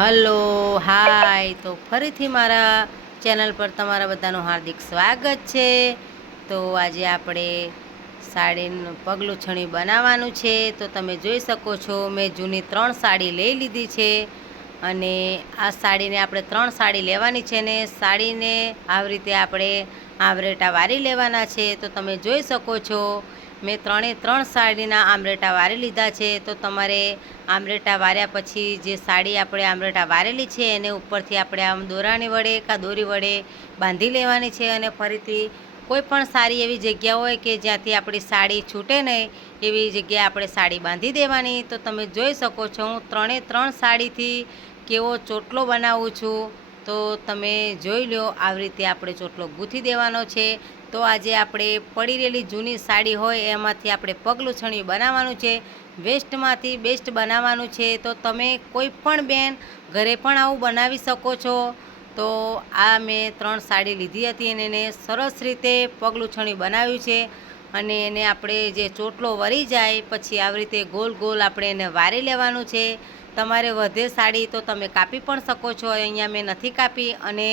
Hello, હાય. તો ફરીથી મારા ચેનલ પર તમારા બધાનું હાર્દિક સ્વાગત છે. તો આજે આપણે સાડીનું પગલું છણી બનાવવાનું છે. તો તમે જોઈ શકો છો, મેં જૂની ત્રણ સાડી લઈ લીધી છે અને આ સાડીને આપણે ત્રણ સાડી લેવાની છે ને, સાડીને આવી રીતે આપણે આવરેટા વારી લેવાના છે. તો તમે જોઈ શકો છો મેં ત્રણે ત્રણ સાડીના આમરેટા વારી લીધા છે. તો તમારે આમરેટા વાર્યા પછી જે સાડી આપણે આમરેટા વારેલી છે, એને ઉપરથી આપણે આમ દોરાની વડે કાં દોરી વડે બાંધી લેવાની છે અને ફરીથી કોઈ પણ સારી એવી જગ્યા હોય કે જ્યાંથી આપણી સાડી છૂટે નહીં, એવી જગ્યાએ આપણે સાડી બાંધી દેવાની. તો તમે જોઈ શકો છો હું ત્રણે ત્રણ સાડીથી કેવો ચોટલો બનાવું છું. તો તમે જોઈ લો આવી રીતે આપણે ચોટલો ગૂંથી દેવાનો છે. તો આજે આપણે પડી રહેલી જૂની સાડી હોય એમાંથી આપણે પગલું છણિયું બનાવવાનું છે. વેસ્ટમાંથી બેસ્ટ બનાવવાનું છે. તો તમે કોઈ પણ બેન ઘરે પણ આવું બનાવી શકો છો. તો આ મેં ત્રણ સાડી લીધી હતી અને એને સરસ રીતે પગલું છણિયું બનાવ્યું છે. અને એને આપણે જે ચોટલો વળી જાય, પછી આવી રીતે ગોલ ગોલ આપણે એને વારી લેવાનું છે. તમારે વધે સાડી તો તમે કાપી પણ શકો છો. અહીંયા મેં નથી કાપી અને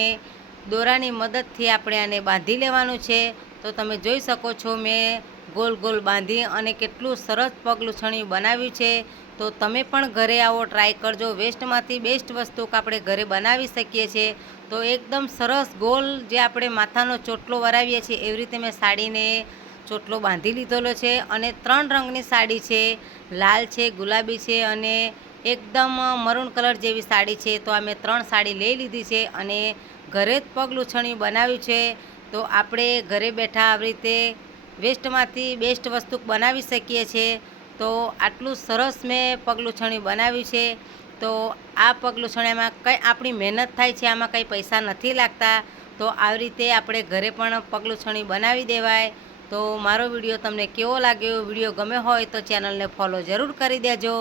દોરાની મદદથી આપણે આને બાંધી લેવાનું છે. તો તમે જોઈ શકો છો મેં ગોલ ગોલ બાંધી અને કેટલું સરસ પગલું છણિયું બનાવ્યું છે. તો તમે પણ ઘરે આવો, ટ્રાય કરજો. વેસ્ટમાંથી બેસ્ટ વસ્તુ આપણે ઘરે બનાવી શકીએ છીએ. તો એકદમ સરસ ગોલ જે આપણે માથાનો ચોટલો વરાવીએ છીએ, એવી રીતે મેં સાડીને ચોટલો બાંધી લીધેલો છે અને ત્રણ રંગની સાડી છે, લાલ છે, ગુલાબી છે અને એકદમ મરૂન કલર જેવી સાડી છે. તો અમે ત્રણ સાડી લઈ લીધી છે અને ઘરે જ પગલુછણિયું બનાવ્યું છે. તો આપણે ઘરે બેઠા આવી રીતે વેસ્ટમાંથી બેસ્ટ વસ્તુ બનાવી શકીએ છીએ તો આટલું સરસ મેં પગલુછણિયું બનાવ્યું છે. તો આ પગલું કંઈ આપણી મહેનત થાય છે, આમાં કંઈ પૈસા નથી લાગતા. તો આવી રીતે આપણે ઘરે પણ પગલુછણી બનાવી દેવાય. તો મારો વીડિયો તમને કેવો લાગ્યો, વીડિયો ગમે હોય તો ચેનલને ફોલો જરૂર કરી દેજો.